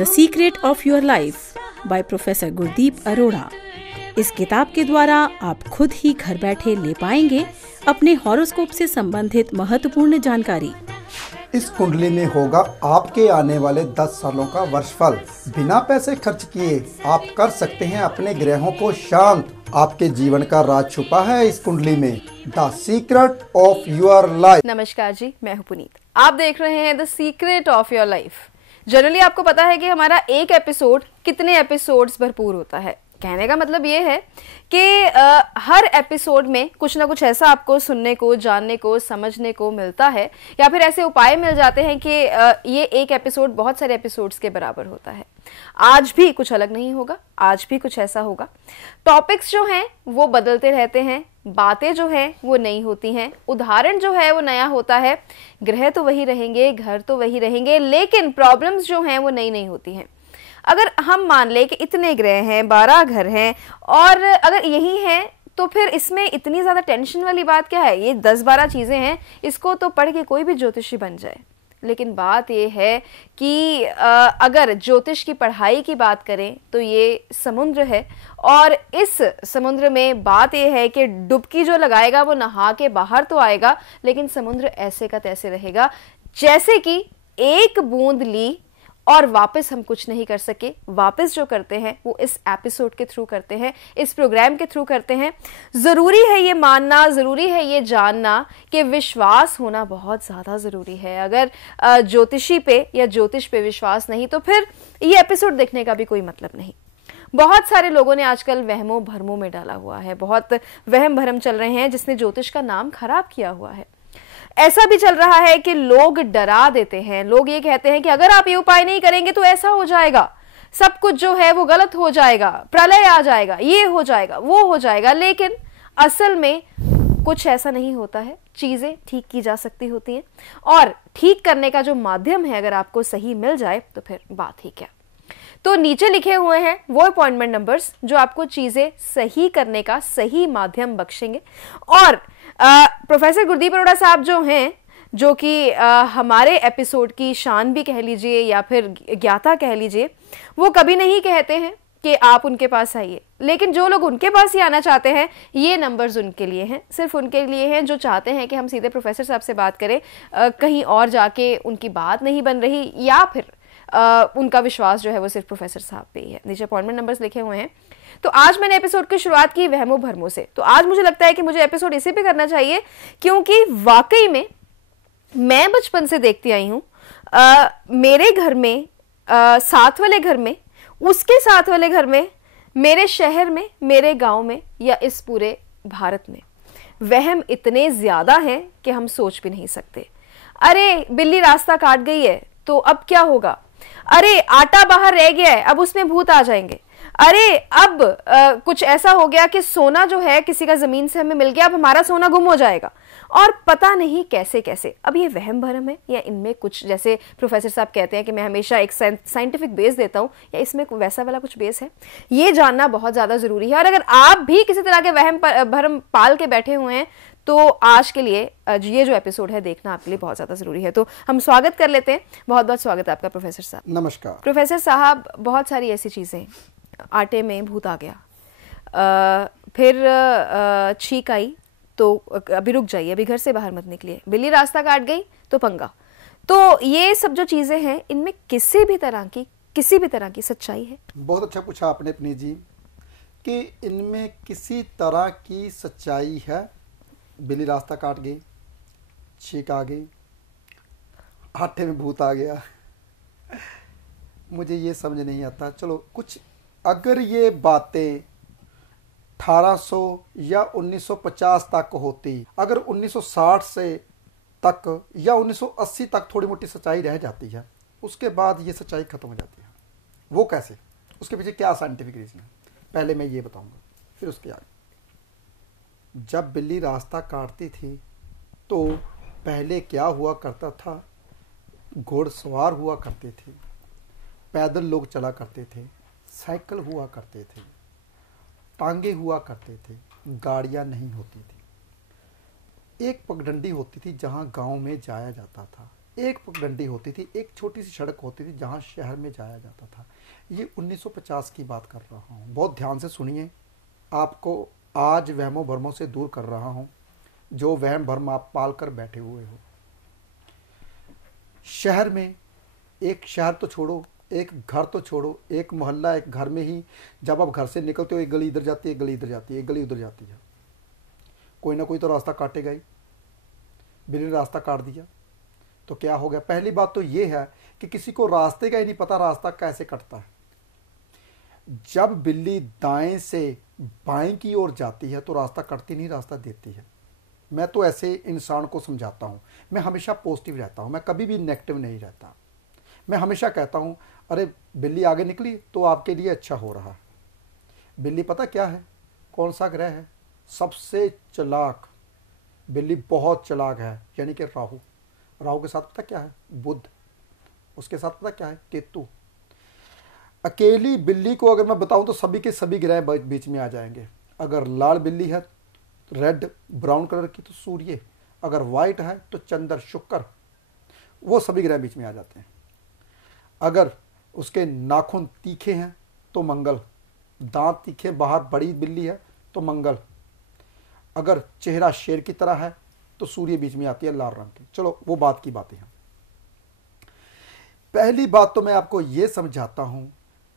The secret of your life by professor Gurdeep Arora. इस किताब के द्वारा आप खुद ही घर बैठे ले पाएंगे अपने हॉरोस्कोप से संबंधित महत्वपूर्ण जानकारी। इस कुंडली में होगा आपके आने वाले 10 सालों का वर्षफल। बिना पैसे खर्च किए आप कर सकते हैं अपने ग्रहों को शांत। आपके जीवन का राज छुपा है इस कुंडली में। The secret of your life. नमस्कार जी, मैं हूं पुनीत। आप देख रहे हैं the secret of your life. Generally आपको पता है कि हमारा एक एपिसोड कितने एपिसोड्स भरपूर होता है। कहने का मतलब ये है कि हर एपिसोड में कुछ ना कुछ ऐसा आपको सुनने को, जानने को, समझने को मिलता है, या फिर ऐसे उपाय मिल जाते हैं कि ये एक एपिसोड बहुत सारे एपिसोड्स के बराबर होता है। आज भी कुछ अलग नहीं होगा, आज भी कुछ ऐसा होगा। टॉपिक्स जो हैं वो बदलते रहते हैं, बातें जो हैं वो नई होती हैं, उदाहरण जो है वो नया होता है। ग्रह तो वही रहेंगे, घर तो वही रहेंगे, लेकिन प्रॉब्लम्स जो हैं वो नई नई होती हैं। अगर हम मान लें कि इतने ग्रह हैं, 12 घर हैं, और अगर यही हैं तो फिर इसमें इतनी ज़्यादा टेंशन वाली बात क्या है? ये 10-12 चीज़ें हैं, इसको तो पढ़ के कोई भी ज्योतिषी बन जाए। लेकिन बात ये है कि अगर ज्योतिष की पढ़ाई की बात करें तो ये समुद्र है, और इस समुद्र में बात ये है कि डुबकी जो लगाएगा वो नहा के बाहर तो आएगा, लेकिन समुद्र ऐसे का तैसे रहेगा जैसे कि एक बूंद ली और वापस हम कुछ नहीं कर सके। वापस जो करते हैं वो इस एपिसोड के थ्रू करते हैं, इस प्रोग्राम के थ्रू करते हैं। ज़रूरी है ये मानना, ज़रूरी है ये जानना कि विश्वास होना बहुत ज़्यादा ज़रूरी है। अगर ज्योतिषी पे या ज्योतिष पे विश्वास नहीं तो फिर ये एपिसोड देखने का भी कोई मतलब नहीं। बहुत सारे लोगों ने आजकल वहमों भरमों में डाला हुआ है, बहुत वहम भरम चल रहे हैं जिसने ज्योतिष का नाम खराब किया हुआ है। ऐसा भी चल रहा है कि लोग डरा देते हैं। लोग ये कहते हैं कि अगर आप ये उपाय नहीं करेंगे तो ऐसा हो जाएगा, सब कुछ जो है वो गलत हो जाएगा, प्रलय आ जाएगा, ये हो जाएगा, वो हो जाएगा। लेकिन असल में कुछ ऐसा नहीं होता है। चीजें ठीक की जा सकती होती हैं, और ठीक करने का जो माध्यम है अगर आपको सही मिल जाए तो फिर बात ही क्या। तो नीचे लिखे हुए हैं वो अपॉइंटमेंट नंबर्स जो आपको चीजें सही करने का सही माध्यम बख्शेंगे। और प्रोफेसर गुरदीप अरोड़ा साहब जो हैं, जो कि हमारे एपिसोड की शान भी कह लीजिए या फिर ज्ञाता कह लीजिए, वो कभी नहीं कहते हैं कि आप उनके पास आइए। लेकिन जो लोग उनके पास ही आना चाहते हैं, ये नंबर्स उनके लिए हैं, सिर्फ उनके लिए हैं जो चाहते हैं कि हम सीधे प्रोफेसर साहब से बात करें, कहीं और जाके उनकी बात नहीं बन रही, या फिर उनका विश्वास जो है वो सिर्फ प्रोफेसर साहब पे ही है। नीचे अपॉइंटमेंट नंबर्स लिखे हुए हैं। तो आज मैंने एपिसोड की शुरुआत की वहमों भरमों से। तो आज मुझे लगता है कि मुझे एपिसोड इसी पे करना चाहिए, क्योंकि वाकई में मैं बचपन से देखती आई हूँ मेरे घर में, साथ वाले घर में, उसके साथ वाले घर में, मेरे शहर में, मेरे गांव में, या इस पूरे भारत में वहम इतने ज्यादा हैं कि हम सोच भी नहीं सकते। अरे बिल्ली रास्ता काट गई है तो अब क्या होगा? अरे आटा बाहर रह गया है, अब उसमें भूत आ जाएंगे। अरे अब कुछ ऐसा हो गया कि सोना जो है किसी का जमीन से हमें मिल गया, अब हमारा सोना गुम हो जाएगा। और पता नहीं कैसे कैसे। अब ये वहम भरम है या इनमें कुछ, जैसे प्रोफेसर साहब कहते हैं कि मैं हमेशा एक साइंटिफिक बेस देता हूँ, या इसमें वैसा वाला कुछ बेस है, ये जानना बहुत ज़्यादा ज़रूरी है। और अगर आप भी किसी तरह के वहम भरम पाल के बैठे हुए हैं तो आज के लिए ये जो एपिसोड है देखना आपके लिए बहुत ज़्यादा ज़रूरी है। तो हम स्वागत कर लेते हैं। बहुत बहुत स्वागत है आपका प्रोफेसर साहब। नमस्कार प्रोफेसर साहब, बहुत सारी ऐसी चीज़ें, आटे में भूत आ गया, फिर छींक आई तो अभी रुक जाइए, अभी घर से बाहर मत निकलिए, बिल्ली रास्ता काट गई तो पंगा। तो ये सब जो चीज़ें हैं, इनमें किसी भी तरह की सच्चाई है? बहुत अच्छा पूछा आपने अपनी जी, कि इनमें किसी तरह की सच्चाई है। बिल्ली रास्ता काट गई, छींक आ गई, आटे में भूत आ गया, मुझे ये समझ नहीं आता। चलो कुछ, अगर ये बातें 1800 या 1950 तक होती, अगर 1960 से तक या 1980 तक थोड़ी मोटी सच्चाई रह जाती है, उसके बाद ये सच्चाई खत्म हो जाती है। वो कैसे? उसके पीछे क्या साइंटिफिक रीजन है, पहले मैं ये बताऊंगा, फिर उसके आगे। जब बिल्ली रास्ता काटती थी तो पहले क्या हुआ करता था? घोड़सवार हुआ करते थे, पैदल लोग चला करते थे, साइकिल हुआ करते थे, टांगे हुआ करते थे, गाड़ियां नहीं होती थी। एक पगडंडी होती थी जहां गांव में जाया जाता था। एक पगडंडी होती थी, एक छोटी सी सड़क होती थी जहाँ शहर में जाया जाता था। ये 1950 की बात कर रहा हूँ, बहुत ध्यान से सुनिए। आपको आज वहमों भरमों से दूर कर रहा हूँ जो वहम भरम आप पाल कर बैठे हुए हो। शहर में, एक शहर तो छोड़ो, एक घर तो छोड़ो, एक मोहल्ला, एक घर में ही जब आप घर से निकलते हो, एक गली इधर जाती है, एक गली इधर जाती है, एक गली उधर जाती है, कोई ना कोई तो रास्ता काटेगा ही। बिल्ली ने रास्ता काट दिया तो क्या हो गया? पहली बात तो ये है कि किसी को रास्ते का ही नहीं पता रास्ता कैसे कटता है। जब बिल्ली दाएं से बाएं की ओर जाती है तो रास्ता कटती नहीं, रास्ता देती है। मैं तो ऐसे इंसान को समझाता हूँ। मैं हमेशा पॉजिटिव रहता हूँ, मैं कभी भी नेगेटिव नहीं रहता। मैं हमेशा कहता हूँ अरे बिल्ली आगे निकली तो आपके लिए अच्छा हो रहा। बिल्ली पता क्या है, कौन सा ग्रह है? सबसे चालाक बिल्ली, बहुत चालाक है, यानी कि राहु। राहु के साथ पता क्या है? बुध। उसके साथ पता क्या है? केतु। अकेली बिल्ली को अगर मैं बताऊं तो सभी के सभी ग्रह बीच में आ जाएंगे। अगर लाल बिल्ली है, रेड ब्राउन कलर की, तो सूर्य। अगर वाइट है तो चंद्र, शुक्र, वो सभी ग्रह बीच में आ जाते हैं। अगर उसके नाखून तीखे हैं तो मंगल, दांत तीखे, बाहर बड़ी बिल्ली है तो मंगल। अगर चेहरा शेर की तरह है तो सूर्य बीच में आती है लाल रंग की। चलो वो बात की बातें हैं। पहली बात तो मैं आपको ये समझाता हूं,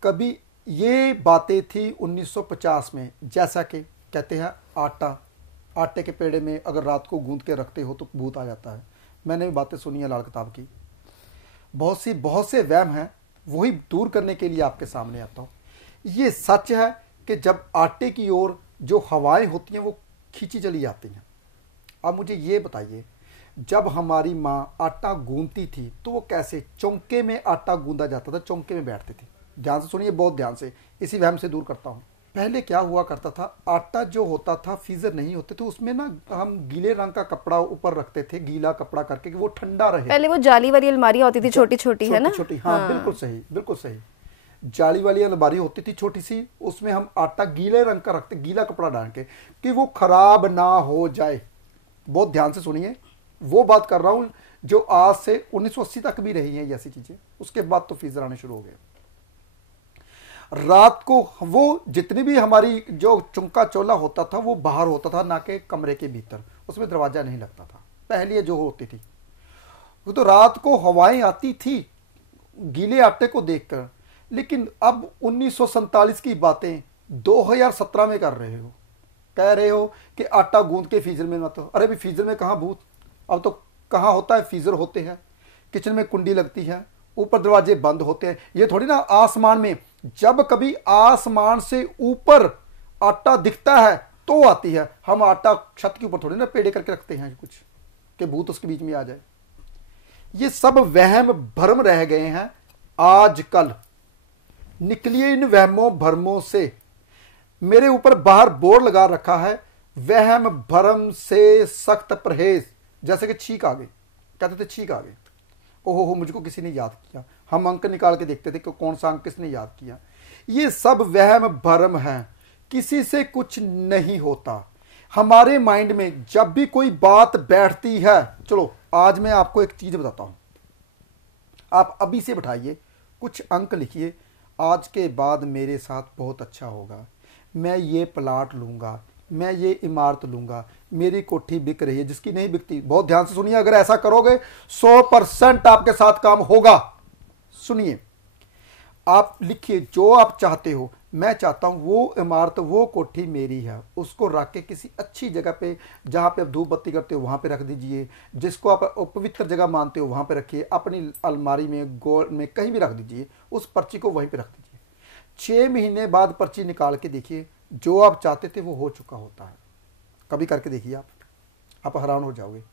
कभी ये बातें थी 1950 में, जैसा कि कहते हैं आटे के पेड़े में अगर रात को गूंद के रखते हो तो भूत आ जाता है। मैंने भी बातें सुनी है लाल किताब की। बहुत से वहम हैं, वही दूर करने के लिए आपके सामने आता हूँ। ये सच है कि जब आटे की ओर जो हवाएं होती हैं वो खींची चली जाती हैं। अब मुझे ये बताइए, जब हमारी माँ आटा गूंदती थी तो वो कैसे? चौंके में आटा गूंदा जाता था, चौंके में बैठती थी। ध्यान से सुनिए, बहुत ध्यान से, इसी वहम से दूर करता हूँ। पहले क्या हुआ करता था, आटा जो होता था, फ्रीजर नहीं होते थे, उसमें ना हम गीले रंग का कपड़ा ऊपर रखते थे, गीला कपड़ा करके कि वो ठंडा रहे। पहले वो जाली वाली अलमारियां होती थी, छोटी छोटी, है ना? छोटी, हाँ, बिल्कुल सही, बिल्कुल सही। जाली वाली अलमारी होती थी छोटी सी, उसमें हम आटा गीले रंग का रखते, गीला कपड़ा डाल के, कि वो खराब ना हो जाए। बहुत ध्यान से सुनिए, वो बात कर रहा हूं जो आज से 1980 तक भी रही है ऐसी चीजें। उसके बाद तो फ्रीजर आने शुरू हो गए। रात को वो जितनी भी हमारी जो चुंका चोला होता था वो बाहर होता था, ना कि कमरे के भीतर, उसमें दरवाजा नहीं लगता था। पहले जो होती थी वो तो रात को हवाएं आती थी गीले आटे को देखकर। लेकिन अब 1947 की बातें 2017 में कर रहे हो, कह रहे हो कि आटा गूंद के फ्रीजर में मत। अरे भी फ्रीजर में कहाँ भूत, अब तो कहाँ होता है, फ्रीजर होते हैं, किचन में कुंडी लगती है, ऊपर दरवाजे बंद होते हैं। ये थोड़ी ना आसमान में, जब कभी आसमान से ऊपर आटा दिखता है तो आती है। हम आटा छत के ऊपर थोड़ी ना पेड़े करके रखते हैं कुछ कि भूत उसके बीच में आ जाए। ये सब वहम भरम रह गए हैं। आजकल निकलिए इन वहमों भरमों से। मेरे ऊपर बाहर बोर्ड लगा रखा है, वहम भरम से सख्त परहेज। जैसे कि छींक आ गई, कहते थे छींक आ गई, ओहो मुझको किसी ने याद किया। हम अंक निकाल के देखते थे कि कौन सा अंक किसने याद किया। ये सब वहम भरम है, किसी से कुछ नहीं होता। हमारे माइंड में जब भी कोई बात बैठती है, चलो आज मैं आपको एक चीज बताता हूं। आप अभी से बैठाइए, कुछ अंक लिखिए, आज के बाद मेरे साथ बहुत अच्छा होगा, मैं ये प्लाट लूंगा, मैं ये इमारत लूंगा, मेरी कोठी बिक रही है, जिसकी नहीं बिकती। बहुत ध्यान से सुनिए, अगर ऐसा करोगे 100% आपके साथ काम होगा। सुनिए, आप लिखिए जो आप चाहते हो। मैं चाहता हूं वो इमारत, वो कोठी मेरी है, उसको रख के किसी अच्छी जगह पे, जहां पे आप धूप बत्ती करते हो वहां पे रख दीजिए। जिसको आप पवित्र जगह मानते हो वहां पे रखिए, अपनी अलमारी में, गोल में, कहीं भी रख दीजिए। उस पर्ची को वहीं पे रख दीजिए। 6 महीने बाद पर्ची निकाल के देखिए, जो आप चाहते थे वो हो चुका होता है। कभी करके देखिए, आप हैरान हो जाओगे।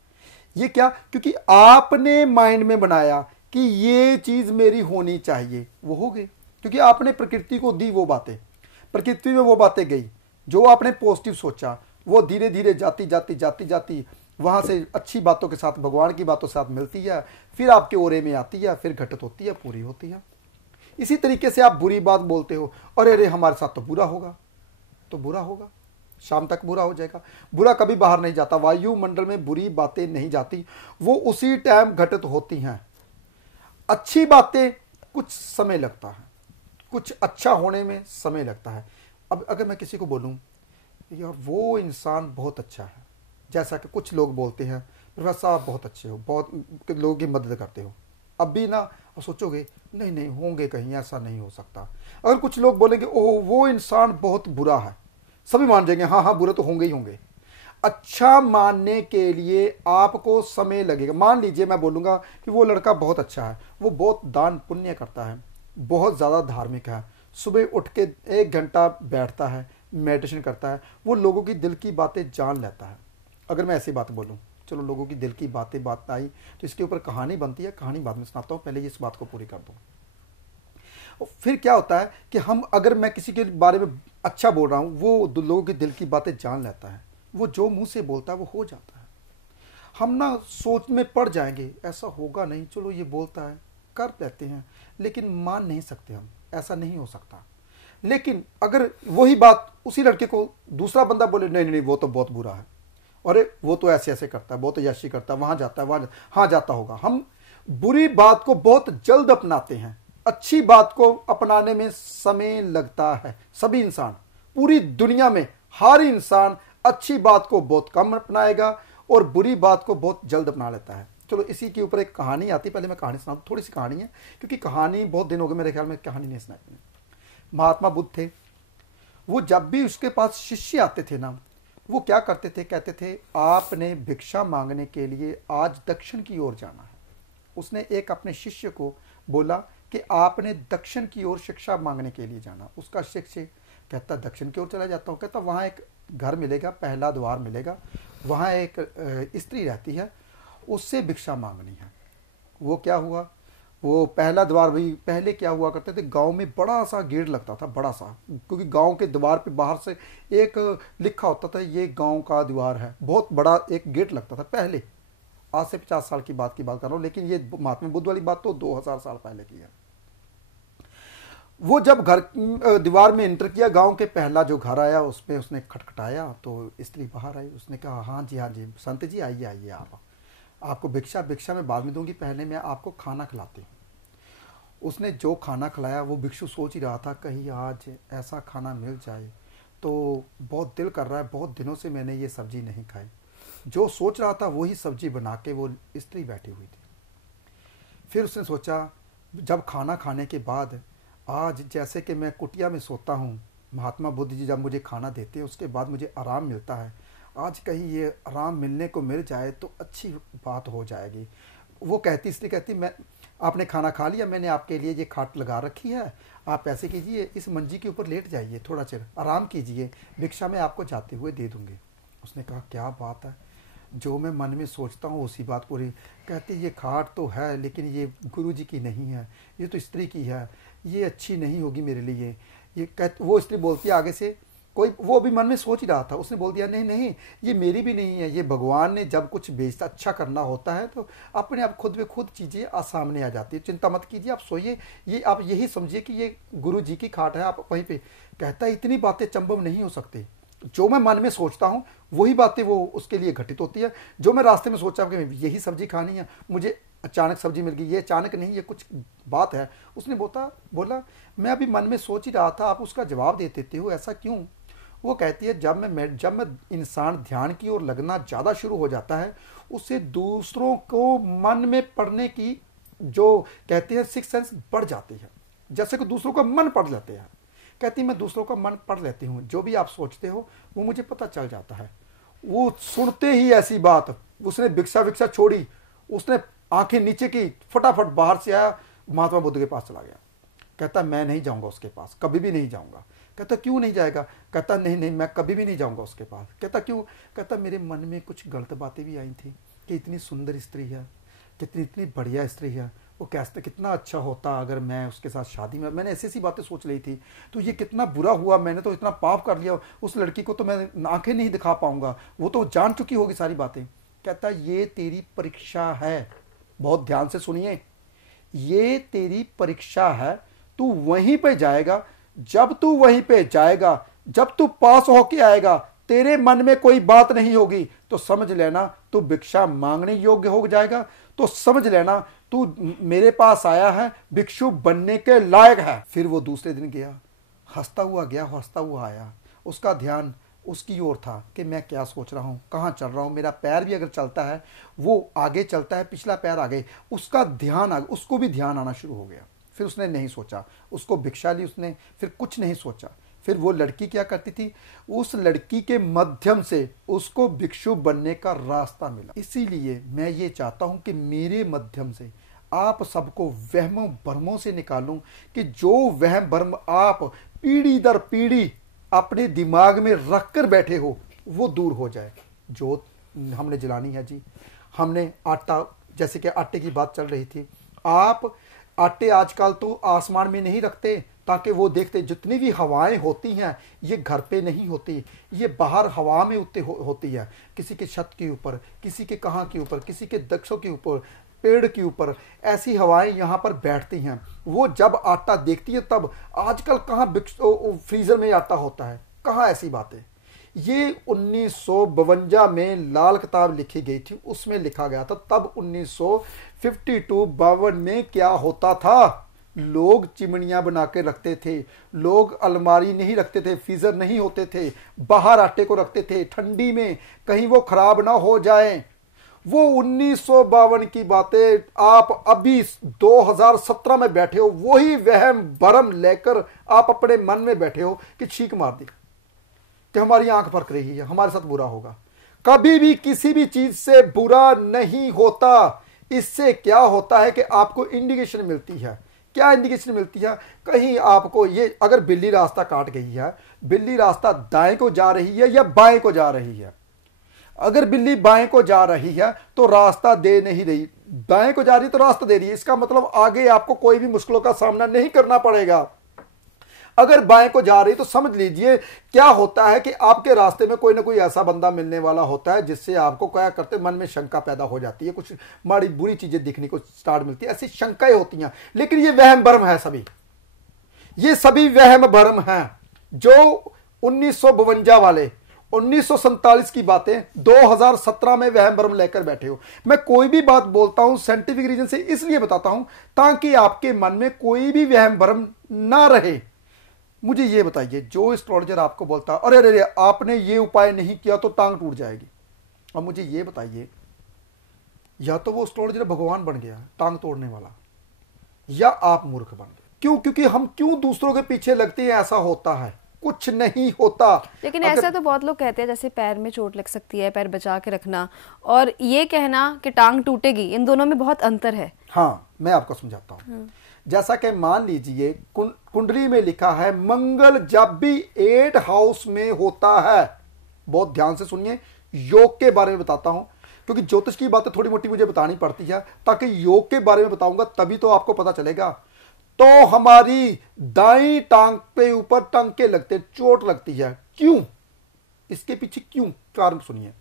ये क्या? क्योंकि आपने माइंड में बनाया कि ये चीज मेरी होनी चाहिए, वो हो गई। क्योंकि आपने प्रकृति को दी वो बातें, प्रकृति में वो बातें गई, जो आपने पॉजिटिव सोचा, वो धीरे धीरे जाती वहां से अच्छी बातों के साथ, भगवान की बातों के साथ मिलती है, फिर आपके ओरे में आती है, फिर घटित होती है, पूरी होती है। इसी तरीके से आप बुरी बात बोलते हो, अरे अरे हमारे साथ तो बुरा होगा, तो बुरा होगा। शाम तक बुरा हो जाएगा। बुरा कभी बाहर नहीं जाता, वायुमंडल में बुरी बातें नहीं जाती, वो उसी टाइम घटित होती हैं। अच्छी बातें कुछ समय लगता है, कुछ अच्छा होने में समय लगता है। अब अगर मैं किसी को बोलूं यार वो इंसान बहुत अच्छा है, जैसा कि कुछ लोग बोलते हैं प्रोफेसर साहब बहुत अच्छे हो, बहुत लोगों की मदद करते हो, अब भी ना आप सोचोगे नहीं नहीं होंगे कहीं, ऐसा नहीं हो सकता। अगर कुछ लोग बोलेंगे ओह वो इंसान बहुत बुरा है, सभी मान जाएंगे हाँ हाँ बुरे तो होंगे ही होंगे। अच्छा मानने के लिए आपको समय लगेगा। मान लीजिए मैं बोलूँगा कि वो लड़का बहुत अच्छा है, वो बहुत दान पुण्य करता है, बहुत ज़्यादा धार्मिक है, सुबह उठ के 1 घंटा बैठता है, मेडिटेशन करता है, वो लोगों की दिल की बातें जान लेता है। अगर मैं ऐसी बात बोलूँ, चलो लोगों की दिल की बातें बात आई तो इसके ऊपर कहानी बनती है, कहानी बाद में सुनाता हूँ, पहले इस बात को पूरी कर दूँ। फिर क्या होता है कि हम अगर मैं किसी के बारे में अच्छा बोल रहा हूँ, वो लोगों की दिल की बातें जान लेता है, वो जो मुंह से बोलता है वो हो जाता है। हम ना सोच में पड़ जाएंगे ऐसा होगा नहीं, चलो ये बोलता है कर लेते हैं, लेकिन मान नहीं सकते हम, ऐसा नहीं हो सकता। लेकिन अगर वही बात उसी लड़के को दूसरा बंदा बोले नहीं नहीं वो तो बहुत बुरा है, अरे वो तो ऐसे ऐसे करता है, बहुत यशी करता है, वहां जाता है, वहां हाँ जाता होगा। हम बुरी बात को बहुत जल्द अपनाते हैं, अच्छी बात को अपनाने में समय लगता है। सभी इंसान, पूरी दुनिया में हर इंसान अच्छी बात को बहुत कम अपनाएगा और बुरी बात को बहुत जल्द अपना लेता है। चलो इसी के ऊपर एक कहानी आती, पहले मैं कहानी सुनाता हूं, थोड़ी सी कहानी है क्योंकि कहानी बहुत दिन हो गए मेरे ख्याल में कहानी नहीं सुनाई। महात्मा बुद्ध थे, वो जब भी उसके पास शिष्य आते थे ना, वो क्या करते थे, कहते थे आपने भिक्षा मांगने के लिए आज दक्षिण की ओर जाना है। उसने एक अपने शिष्य को बोला कि आपने दक्षिण की ओर शिक्षा मांगने के लिए जाना। उसका शिष्य कहता दक्षिण की ओर चला जाता हूँ, कहता वहाँ एक घर मिलेगा, पहला द्वार मिलेगा, वहाँ एक स्त्री रहती है, उससे भिक्षा मांगनी है। वो क्या हुआ, वो पहला द्वार भी, पहले क्या हुआ करते थे गांव में बड़ा सा गेट लगता था, बड़ा सा, क्योंकि गांव के द्वार पे बाहर से एक लिखा होता था ये गांव का द्वार है, बहुत बड़ा एक गेट लगता था पहले, आज से 50 साल की बात कर रहा हूँ, लेकिन ये महात्मा बुद्ध वाली बात तो 2000 साल पहले की है। वो जब घर दीवार में एंटर किया, गांव के पहला जो घर आया उसमें उसने खटखटाया तो स्त्री बाहर आई। उसने कहा हाँ जी संत जी आइए आइए, आपको भिक्षा में बाद में दूंगी, पहले मैं आपको खाना खिलाती हूँ। उसने जो खाना खिलाया वो भिक्षु सोच ही रहा था कहीं आज ऐसा खाना मिल जाए, तो बहुत दिल कर रहा है, बहुत दिनों से मैंने ये सब्जी नहीं खाई। जो सोच रहा था वही सब्जी बना के वो स्त्री बैठी हुई थी। फिर उसने सोचा जब खाना खाने के बाद आज जैसे कि मैं कुटिया में सोता हूँ, महात्मा बुद्ध जी जब मुझे खाना देते हैं उसके बाद मुझे आराम मिलता है, आज कहीं ये आराम मिलने को मिल जाए तो अच्छी बात हो जाएगी। वो कहती, इसलिए कहती मैं आपने खाना खा लिया, मैंने आपके लिए ये खाट लगा रखी है, आप ऐसे कीजिए इस मंजी के ऊपर लेट जाइए, थोड़ा चिर आराम कीजिए, भिक्षा मैं आपको जाते हुए दे दूंगी। उसने कहा क्या बात है, जो मैं मन में सोचता हूँ उसी बात पूरी। कहती ये खाट तो है लेकिन ये गुरु जी की नहीं है, ये तो स्त्री की है, ये अच्छी नहीं होगी मेरे लिए। ये वो स्त्री बोलती है आगे से, कोई वो भी मन में सोच ही रहा था, उसने बोल दिया नहीं नहीं ये मेरी भी नहीं है, ये भगवान ने जब कुछ बेचता अच्छा करना होता है तो अपने आप खुद ब खुद चीज़ें सामने आ जाती है, चिंता मत कीजिए, आप सोइए, ये आप यही समझिए कि ये गुरु जी की खाट है, आप वहीं पे। कहता है इतनी बातें संभव नहीं हो सकती, जो मैं मन में सोचता हूँ वही बातें वो उसके लिए घटित होती है। जो मैं रास्ते में सोचा कि यही सब्जी खानी है, मुझे अचानक सब्जी मिल गई, ये अचानक नहीं, ये कुछ बात है। उसने बोला मैं अभी मन में सोच ही रहा था, आप उसका जवाब दे देते हो, ऐसा क्यों? वो कहती है जब मैं इंसान ध्यान की ओर लगना ज़्यादा शुरू हो जाता है, उससे दूसरों को मन में पढ़ने की जो कहते हैं सिक्स सेंस बढ़ जाती है, जैसे कि दूसरों का मन पढ़ लेते हैं। कहती मैं दूसरों का मन पढ़ लेती हूँ, जो भी आप सोचते हो वो मुझे पता चल जाता है। वो सुनते ही ऐसी बात, उसने भिक्षा छोड़ी, उसने आंखें नीचे की, फटाफट बाहर से आया, महात्मा बुद्ध के पास चला गया। कहता मैं नहीं जाऊंगा उसके पास, कभी भी नहीं जाऊंगा। कहता क्यों नहीं जाएगा? कहता नहीं मैं कभी भी नहीं जाऊंगा उसके पास। कहता क्यों? कहता मेरे मन में कुछ गलत बातें भी आई थी कि इतनी सुंदर स्त्री है, इतनी बढ़िया स्त्री है, वो कैसे कितना अच्छा होता अगर मैं उसके साथ शादी में, मैंने ऐसी बातें सोच ली थी, तो ये कितना बुरा हुआ, मैंने तो इतना पाप कर लिया, उस लड़की को तो मैं आंखें नहीं दिखा पाऊंगा, वो तो जान चुकी होगी सारी बातें। कहता ये तेरी परीक्षा है, बहुत ध्यान से सुनिए, ये तेरी परीक्षा है, तू वहीं पे जाएगा, जब तू वहीं पे जाएगा, जब तू पास होके आएगा तेरे मन में कोई बात नहीं होगी तो समझ लेना तू भिक्षा मांगने योग्य हो जाएगा, तो समझ लेना तू मेरे पास आया है, भिक्षु बनने के लायक है। फिर वो दूसरे दिन गया, हंसता हुआ गया, हंसता हुआ आया। उसका ध्यान उसकी ओर था कि मैं क्या सोच रहा हूँ, कहाँ चल रहा हूँ, मेरा पैर भी अगर चलता है वो आगे चलता है, पिछला पैर आगे। उसका ध्यान उसको भी ध्यान आना शुरू हो गया। फिर उसने नहीं सोचा, उसको भिक्षा ली उसने, फिर कुछ नहीं सोचा। फिर वो लड़की क्या करती थी, उस लड़की के माध्यम से उसको भिक्षु बनने का रास्ता मिला। इसीलिए मैं ये चाहता हूँ कि मेरे माध्यम से आप सबको वहमों भ्रमों से निकालूं कि जो वहम भ्रम आप पीढ़ी दर पीढ़ी अपने दिमाग में रख कर बैठे हो वो दूर हो जाए। जोत हमने जलानी है जी। हमने आटा, जैसे कि आटे की बात चल रही थी, आप आटे आजकल तो आसमान में नहीं रखते ताकि वो देखते, जितनी भी हवाएं होती हैं ये घर पे नहीं होती, ये बाहर हवा में उठते होती है, किसी के छत के ऊपर, किसी के कहाँ के ऊपर, किसी के वृक्षों के ऊपर, पेड़ के ऊपर, ऐसी हवाएं यहाँ पर बैठती हैं। वो जब आटा देखती है तब, आजकल कहाँ फ्रीजर में आटा होता है, कहाँ ऐसी बातें। ये 1952 में लाल किताब लिखी गई थी, उसमें लिखा गया था। तब 1952 में क्या होता था, लोग चिमनियां बना के रखते थे, लोग अलमारी नहीं रखते थे, फ्रीजर नहीं होते थे, बाहर आटे को रखते थे ठंडी में, कहीं वो खराब ना हो जाए। वो 1952 की बातें आप अभी 2017 में बैठे हो, वही वहम भरम लेकर आप अपने मन में बैठे हो कि छींक मार दी कि हमारी आंख फरक रही है, हमारे साथ बुरा होगा। कभी भी किसी भी चीज से बुरा नहीं होता। इससे क्या होता है कि आपको इंडिकेशन मिलती है। क्या इंडिकेशन मिलती है, कहीं आपको ये, अगर बिल्ली रास्ता काट गई है, बिल्ली रास्ता दाएं को जा रही है या बाएं को जा रही है। अगर बिल्ली बाएं को जा रही है तो रास्ता दे नहीं रही, दाएं को जा रही तो रास्ता दे रही है। इसका मतलब आगे आपको कोई भी मुश्किलों का सामना नहीं करना पड़ेगा। अगर बाएं को जा रही तो समझ लीजिए क्या होता है कि आपके रास्ते में कोई ना कोई ऐसा बंदा मिलने वाला होता है जिससे आपको क्या करते मन में शंका पैदा हो जाती है, कुछ माड़ी बुरी चीजें दिखने को स्टार्ट मिलती है, ऐसी शंकाएं होती हैं। लेकिन ये वहम भरम है, सभी ये सभी वहम भरम हैं जो 1952 वाले 1947 की बातें 2017 में वहम भरम लेकर बैठे हो। मैं कोई भी बात बोलता हूं साइंटिफिक रीजन से इसलिए बताता हूं ताकि आपके मन में कोई भी वहम भरम ना रहे। मुझे ये बताइए, जो एस्ट्रोलॉजर आपको बोलता है अरे अरे अरे आपने ये उपाय नहीं किया तो टांग टूट जाएगी, अब मुझे ये बताइए, या तो वो एस्ट्रोलॉजर भगवान बन गया टांग तोड़ने वाला, या आप मूर्ख बन गए। क्यों? क्योंकि हम क्यों दूसरों के पीछे लगते हैं, ऐसा होता है, कुछ नहीं होता। लेकिन ऐसा तो बहुत लोग कहते हैं जैसे पैर में चोट लग सकती है, पैर बचा के रखना, और ये कहना कि टांग टूटेगी, इन दोनों में बहुत अंतर है। हाँ, मैं आपको समझाता हूँ। जैसा कि मान लीजिए कुंडली में लिखा है मंगल जब भी 8 हाउस में होता है, बहुत ध्यान से सुनिए, योग के बारे में बताता हूं क्योंकि ज्योतिष की बातें थोड़ी मोटी मुझे बतानी पड़ती है, ताकि योग के बारे में बताऊंगा तभी तो आपको पता चलेगा। तो हमारी दाई टांग पे ऊपर टंके लगते, चोट लगती है, क्यों? इसके पीछे क्यों, कारण सुनिए।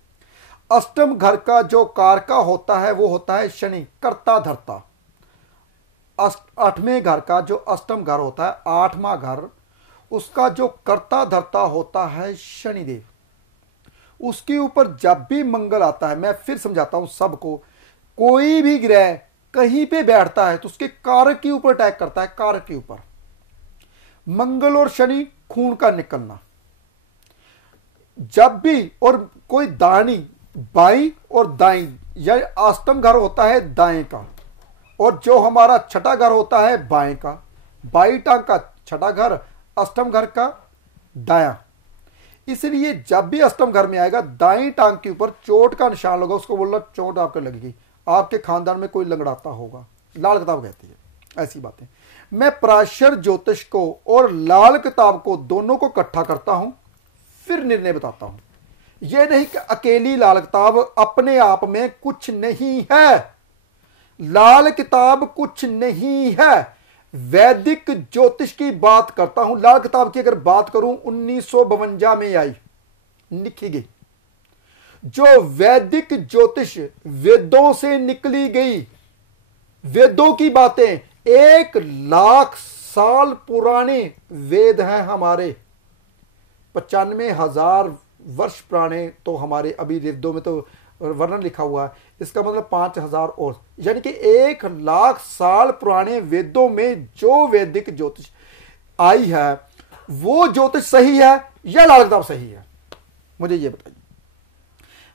अष्टम घर का जो कारका होता है वो होता है शनि, कर्ता धर्ता। 8वें घर का जो अष्टम घर होता है, 8वां घर, उसका जो कर्ता धर्ता होता है शनिदेव। उसके ऊपर जब भी मंगल आता है, मैं फिर समझाता हूं सबको, कोई भी ग्रह कहीं पे बैठता है तो उसके कारक के ऊपर अटैक करता है, कारक के ऊपर। मंगल और शनि, खून का निकलना। जब भी, और कोई दानी बाई और दाई, या अष्टम घर होता है दाएं का, और जो हमारा छठा घर होता है बाएं का, बाई टांग का छठा घर, अष्टम घर का दायां। इसलिए जब भी अष्टम घर में आएगा, दाई टांग के ऊपर चोट का निशान लगा, उसको बोलना चोट आपको लगेगी, आपके खानदान में कोई लंगड़ाता होगा, लाल किताब कहती है ऐसी बातें। मैं पराशर ज्योतिष को और लाल किताब को दोनों को इकट्ठा करता हूं, फिर निर्णय बताता हूं। यह नहीं कि अकेली लाल किताब अपने आप में कुछ नहीं है, लाल किताब कुछ नहीं है, वैदिक ज्योतिष की बात करता हूं। लाल किताब की अगर बात करूं 1952 में आई, लिखी गई, जो वैदिक ज्योतिष वेदों से निकली गई, वेदों की बातें, 1 लाख साल पुराने वेद हैं हमारे, 95,000 वर्ष पुराने तो हमारे अभी वेदों में तो वर्णन लिखा हुआ है, इसका मतलब 5000 और, यानी कि 1,00,000 साल पुराने वेदों में जो वैदिक ज्योतिष आई है वो ज्योतिष सही है या लाल किताब सही है? मुझे ये बताइए।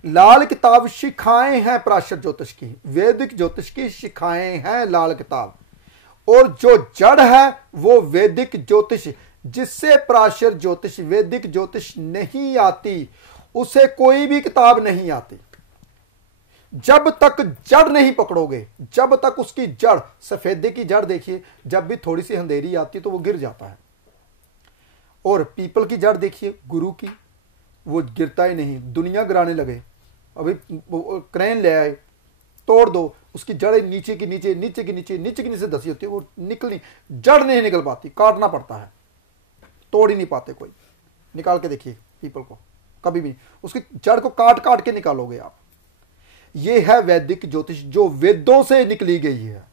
लाल किताब शिखाएं हैं प्राचीन ज्योतिष की, वैदिक ज्योतिष की शिखाएं हैं लाल किताब, और जो जड़ है वो वैदिक ज्योतिष, जिससे प्राचीन ज्योतिष वैदिक ज्योतिष नहीं आती उसे कोई भी किताब नहीं आती। जब तक जड़ नहीं पकड़ोगे, जब तक उसकी जड़, सफेदे की जड़ देखिए, जब भी थोड़ी सी अंधेरी आती है तो वो गिर जाता है, और पीपल की जड़ देखिए गुरु की, वो गिरता ही नहीं, दुनिया गिराने लगे, अभी क्रेन ले आए, तोड़ दो, उसकी जड़ नीचे की नीचे, नीचे की नीचे, नीचे की नीचे धसी होती है, वो निकलनी, जड़ नहीं निकल पाती, काटना पड़ता है, तोड़ ही नहीं पाते कोई। निकाल के देखिए पीपल को, कभी भी उसकी जड़ को काट काट के निकालोगे आप। ये है वैदिक ज्योतिष जो वेदों से निकली गई है,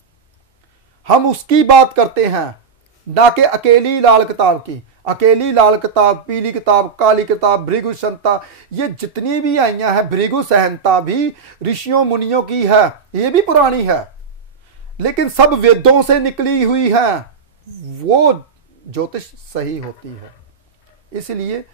हम उसकी बात करते हैं, ना कि अकेली लाल किताब की। अकेली लाल किताब, पीली किताब, काली किताब, भृगु संहिता, ये जितनी भी आईयां हैं, भृगु संहिता भी ऋषियों मुनियों की है, ये भी पुरानी है, लेकिन सब वेदों से निकली हुई है, वो ज्योतिष सही होती है। इसलिए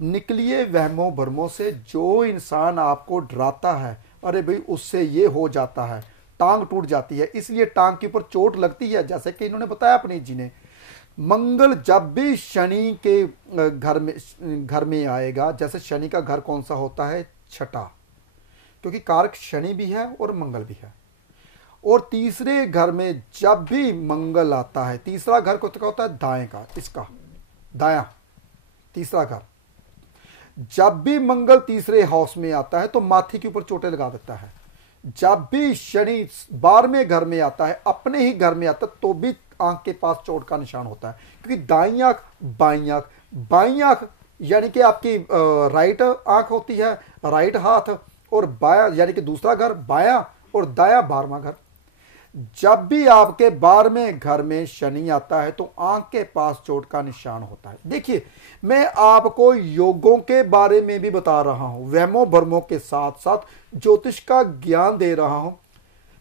निकलिए वहमों भरमों से। जो इंसान आपको डराता है, अरे भाई उससे ये हो जाता है, टांग टूट जाती है, इसलिए टांग के ऊपर चोट लगती है, जैसे कि इन्होंने बताया अपनी जी ने। मंगल जब भी शनि के घर में आएगा, जैसे शनि का घर कौन सा होता है? छठा, क्योंकि कारक शनि भी है और मंगल भी है। और तीसरे घर में जब भी मंगल आता है, तीसरा घर को होता है दाएं का, इसका दायां तीसरा घर, जब भी मंगल तीसरे हाउस में आता है तो माथे के ऊपर चोटें लगा देता है। जब भी शनि 12वें घर में आता है, अपने ही घर में आता है, तो भी आंख के पास चोट का निशान होता है, क्योंकि दाईं आंख बाईं आंख, बाईं आंख यानी कि आपकी राइट आंख होती है, राइट हाथ, और बायां यानी कि दूसरा घर बायां, और दायां 12वां घर। जब भी आपके 12वें घर में शनि आता है तो आंख के पास चोट का निशान होता है। देखिए, मैं आपको योगों के बारे में भी बता रहा हूं, वहमों भरमों के साथ साथ ज्योतिष का ज्ञान दे रहा हूं,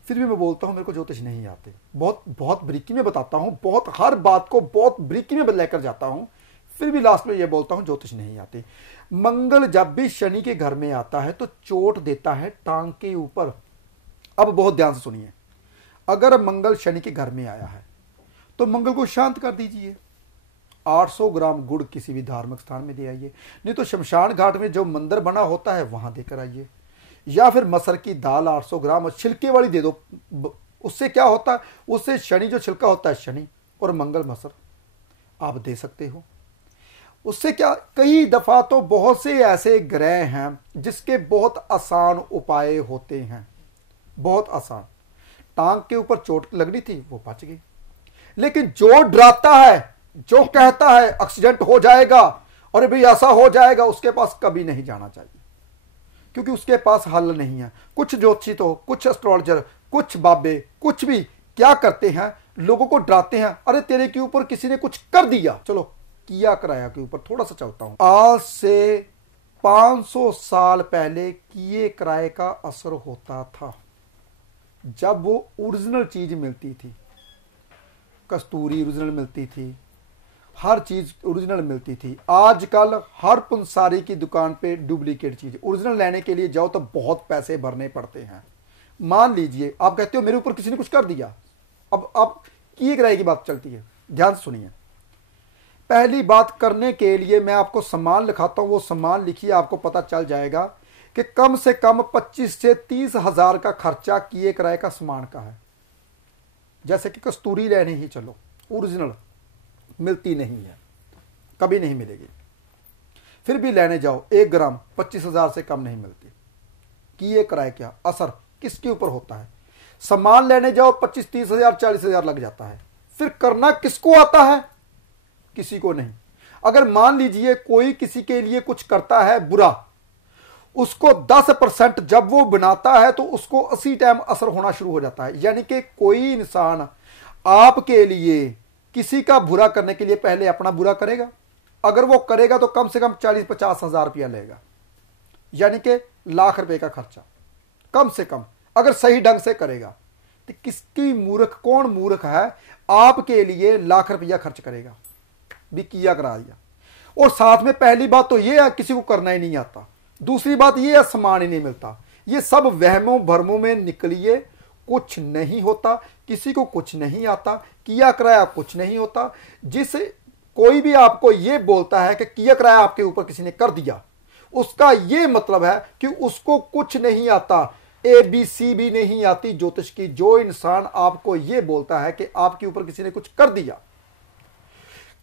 फिर भी मैं बोलता हूं मेरे को ज्योतिष नहीं आते। बहुत बहुत ब्रीकी में बताता हूं, बहुत हर बात को बहुत ब्रीकी में लेकर जाता हूं, फिर भी लास्ट में यह बोलता हूं ज्योतिष नहीं आते। मंगल जब भी शनि के घर में आता है तो चोट देता है टांग के ऊपर। अब बहुत ध्यान से सुनिए, अगर मंगल शनि के घर में आया है तो मंगल को शांत कर दीजिए, 800 ग्राम गुड़ किसी भी धार्मिक स्थान में दे आइए, नहीं तो शमशान घाट में जो मंदिर बना होता है वहां देकर आइए, या फिर मसर की दाल 800 ग्राम और छिलके वाली दे दो। उससे क्या होता है? उससे शनि जो छिलका होता है, शनि और मंगल मसर आप दे सकते हो। उससे क्या, कई दफा तो बहुत से ऐसे ग्रह हैं जिसके बहुत आसान उपाय होते हैं, बहुत आसान। टांग के ऊपर चोट लगनी थी, वो बच गई। लेकिन जो डराता है, जो कहता है एक्सीडेंट हो जाएगा और भाई ऐसा हो जाएगा, उसके पास कभी नहीं जाना चाहिए, क्योंकि उसके पास हल नहीं है। कुछ ज्योतिषी तो, कुछ एस्ट्रोलॉजर, कुछ बाबे, कुछ भी क्या करते हैं, लोगों को डराते हैं, अरे तेरे के ऊपर किसी ने कुछ कर दिया, चलो किया कराया के ऊपर थोड़ा सा चलता हूं। आज से 500 साल पहले किए कराए का असर होता था, जब वो ओरिजिनल चीज मिलती थी, कस्तूरी ओरिजिनल मिलती थी, हर चीज ओरिजिनल मिलती थी। आजकल हर पंसारी की दुकान पे डुप्लीकेट चीज, ओरिजिनल लेने के लिए जाओ तो बहुत पैसे भरने पड़ते हैं। मान लीजिए आप कहते हो मेरे ऊपर किसी ने कुछ कर दिया, अब आप किए कराए की बात चलती है, ध्यान से सुनिए। पहली बात करने के लिए मैं आपको सामान लिखाता हूं, वो सामान लिखिए, आपको पता चल जाएगा कि कम से कम 25 से 30 हजार का खर्चा किए कराए का सामान का है। जैसे कि कस्तूरी लेने ही चलो, ओरिजिनल मिलती नहीं है, कभी नहीं मिलेगी, फिर भी लेने जाओ 1 ग्राम 25 हजार से कम नहीं मिलती। किए कराए क्या असर किसके ऊपर होता है? सामान लेने जाओ 25-30 हजार 40 हजार लग जाता है, फिर करना किसको आता है? किसी को नहीं। अगर मान लीजिए कोई किसी के लिए कुछ करता है बुरा, उसको 10% जब वो बनाता है तो उसको उसी टाइम असर होना शुरू हो जाता है। यानी कि कोई इंसान आपके लिए किसी का बुरा करने के लिए पहले अपना बुरा करेगा, अगर वो करेगा तो कम से कम 40-50 हजार रुपया लेगा, यानी कि लाख रुपए का खर्चा कम से कम अगर सही ढंग से करेगा, तो किसकी मूर्ख, कौन मूर्ख है आपके लिए लाख रुपया खर्च करेगा? भी किया करा दिया। और साथ में पहली बात तो ये है किसी को करना ही नहीं आता, दूसरी बात ये है सामान ही नहीं मिलता। ये सब वहमों भरमों में निकलिए, कुछ नहीं होता, किसी को कुछ नहीं आता, किया कराया कुछ नहीं होता। जिस कोई भी आपको ये बोलता है कि किया कराया आपके ऊपर किसी ने कर दिया, उसका ये मतलब है कि उसको कुछ नहीं आता, ABC भी नहीं आती ज्योतिष की। जो इंसान आपको ये बोलता है कि आपके ऊपर किसी ने कुछ कर दिया,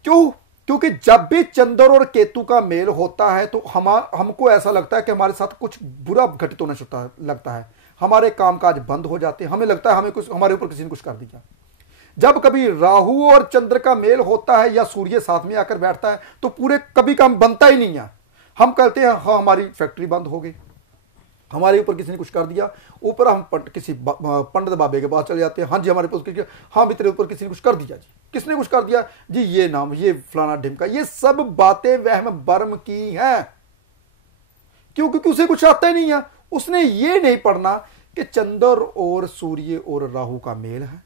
क्यों? क्योंकि जब भी चंद्र और केतु का मेल होता है तो हमको ऐसा लगता है कि हमारे साथ कुछ बुरा घटित होना लगता है, हमारे कामकाज बंद हो जाते हैं, हमें लगता है हमारे ऊपर किसी ने कुछ कर दिया। जब कभी राहु और चंद्र का मेल होता है या सूर्य साथ में आकर बैठता है तो पूरे कभी काम बनता ही नहीं है। हम कहते हैं हाँ हमारी फैक्ट्री बंद हो गई, हमारे ऊपर किसी ने कुछ कर दिया। ऊपर हम किसी पंडित बाबे के पास चले जाते हैं, हाँ जी हमारे ऊपर, हाँ भी तेरे ऊपर किसी ने कुछ कर दिया जी। किसने कुछ कर दिया जी? ये नाम, ये फलाना ढिमका। ये सब बातें वहम भर्म की हैं, क्योंकि उसे कुछ आता ही नहीं है। उसने ये नहीं पढ़ना कि चंद्र और सूर्य और राहु का मेल है,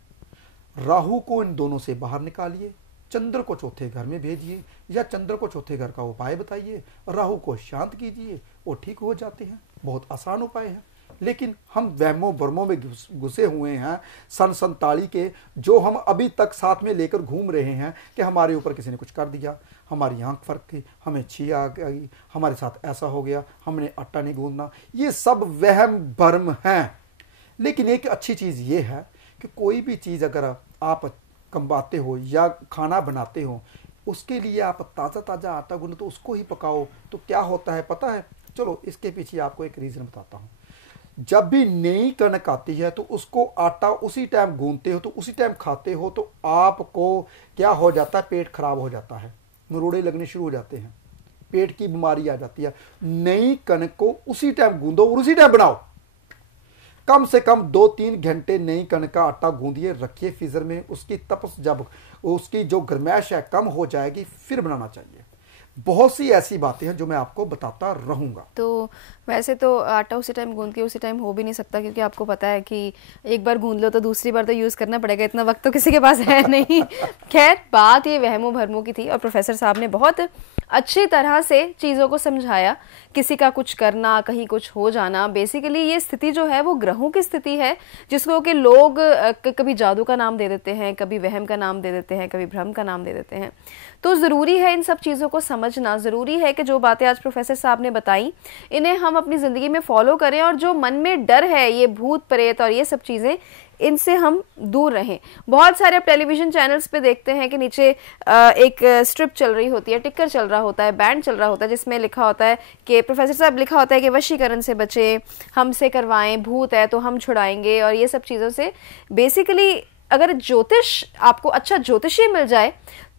राहु को इन दोनों से बाहर निकालिए, चंद्र को चौथे घर में भेजिए या चंद्र को चौथे घर का उपाय बताइए, राहु को शांत कीजिए, वो ठीक हो जाते हैं। बहुत आसान उपाय है, लेकिन हम वहमों भ्रमों में घुसे हुए हैं सन 47 के, जो हम अभी तक साथ में लेकर घूम रहे हैं कि हमारे ऊपर किसी ने कुछ कर दिया, हमारी आंख फर्क थी, हमें छी आ गई, हमारे साथ ऐसा हो गया, हमने आटा नहीं गूंदना। ये सब वहम भर्म हैं। लेकिन एक अच्छी चीज़ ये है कि कोई भी चीज़ अगर आप कमाते हो या खाना बनाते हो, उसके लिए आप ताज़ा ताज़ा आटा गूंदो तो उसको ही पकाओ, तो क्या होता है पता है? चलो इसके पीछे आपको एक रीज़न बताता हूँ। जब भी नई कणक आती है तो उसको आटा उसी टाइम गूंदते हो, तो उसी टाइम खाते हो, तो आपको क्या हो जाता है? पेट खराब हो जाता है, मरोड़े लगने शुरू हो जाते हैं, पेट की बीमारी आ जाती है। नई कणक को उसी टाइम गूंदो और उसी टाइम बनाओ। कम से कम 2-3 घंटे नई कणक का आटा गूंदिए, रखिए फ्रीजर में। उसकी तपस, जब उसकी जो गर्मैश है कम हो जाएगी, फिर बनाना चाहिए। बहुत सी ऐसी बातें हैं जो मैं आपको बताता रहूंगा। तो वैसे तो आटा उसी टाइम गूंद के उसी टाइम हो भी नहीं सकता, क्योंकि आपको पता है कि एक बार गूंद लो तो दूसरी बार तो यूज़ करना पड़ेगा, इतना वक्त तो किसी के पास है नहीं। खैर, बात ये वहमों भरमों की थी और प्रोफेसर साहब ने बहुत अच्छी तरह से चीज़ों को समझाया। किसी का कुछ करना, कहीं कुछ हो जाना, बेसिकली ये स्थिति जो है वो ग्रहों की स्थिति है, जिसको कि लोग कभी जादू का नाम दे देते हैं, कभी वहम का नाम दे देते हैं, कभी भ्रम का नाम दे देते हैं। तो ज़रूरी है इन सब चीज़ों को समझना, ज़रूरी है कि जो बातें आज प्रोफेसर साहब ने बताई इन्हें हम अपनी ज़िंदगी में फॉलो करें, और जो मन में डर है, ये भूत प्रेत और ये सब चीज़ें, इनसे हम दूर रहें। बहुत सारे अब टेलीविज़न चैनल्स पे देखते हैं कि नीचे एक स्ट्रिप चल रही होती है, टिकर चल रहा होता है, बैंड चल रहा होता है, जिसमें लिखा होता है कि प्रोफेसर साहब, लिखा होता है कि वशीकरण से बचें, हमसे करवाएं, भूत है तो हम छुड़ाएंगे, और ये सब चीज़ों से। बेसिकली अगर ज्योतिष, आपको अच्छा ज्योतिषी मिल जाए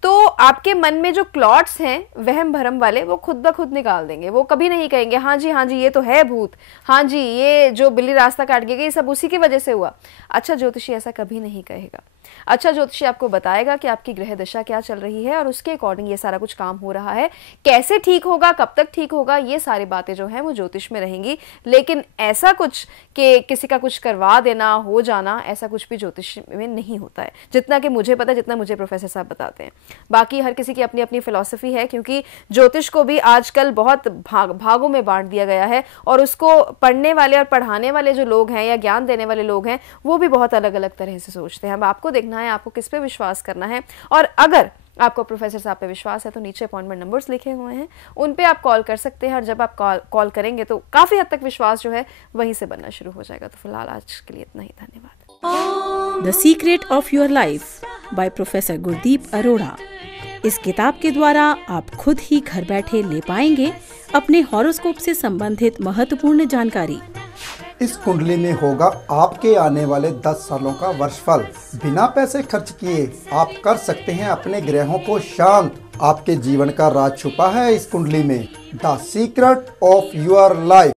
तो आपके मन में जो क्लॉट्स हैं वहम भरम वाले, वो खुद ब खुद निकाल देंगे। वो कभी नहीं कहेंगे हाँ जी ये तो है भूत, हाँ जी ये जो बिल्ली रास्ता काट के गई सब उसी की वजह से हुआ। अच्छा ज्योतिषी ऐसा कभी नहीं कहेगा। अच्छा ज्योतिषी आपको बताएगा कि आपकी ग्रह दशा क्या चल रही है और उसके अकॉर्डिंग ये सारा कुछ काम हो रहा है। कैसे ठीक होगा, कब तक ठीक होगा, ये सारी बातें जो हैं वो ज्योतिष में रहेंगी। लेकिन ऐसा कुछ कि किसी का कुछ करवा देना, हो जाना, ऐसा कुछ भी ज्योतिष में नहीं होता है, जितना कि मुझे पता है, जितना मुझे प्रोफेसर साहब बताते हैं। बाकी हर किसी की अपनी अपनी फिलॉसफी है, क्योंकि ज्योतिष को भी आजकल बहुत भागों में बांट दिया गया है, और उसको पढ़ने वाले और पढ़ाने वाले जो लोग हैं या ज्ञान देने वाले लोग हैं वो भी बहुत अलग अलग तरह से सोचते हैं। अब आपको देखना है आपको किस पे विश्वास करना है। और अगर आपको प्रोफेसर साहब पे विश्वास है तो नीचे अपॉइंटमेंट नंबर्स लिखे हुए हैं, उन पे आप कॉल कर सकते हैं, और जब आप कॉल करेंगे तो काफ़ी हद तक विश्वास जो है वहीं से बनना शुरू हो जाएगा। तो फिलहाल आज के लिए इतना ही, धन्यवाद। The secret of your life by professor Gurdeep Arora. इस किताब के द्वारा आप खुद ही घर बैठे ले पाएंगे अपने हॉरोस्कोप से संबंधित महत्वपूर्ण जानकारी। इस कुंडली में होगा आपके आने वाले 10 सालों का वर्षफल। बिना पैसे खर्च किए आप कर सकते हैं अपने ग्रहों को शांत। आपके जीवन का राज छुपा है इस कुंडली में। The secret of your life.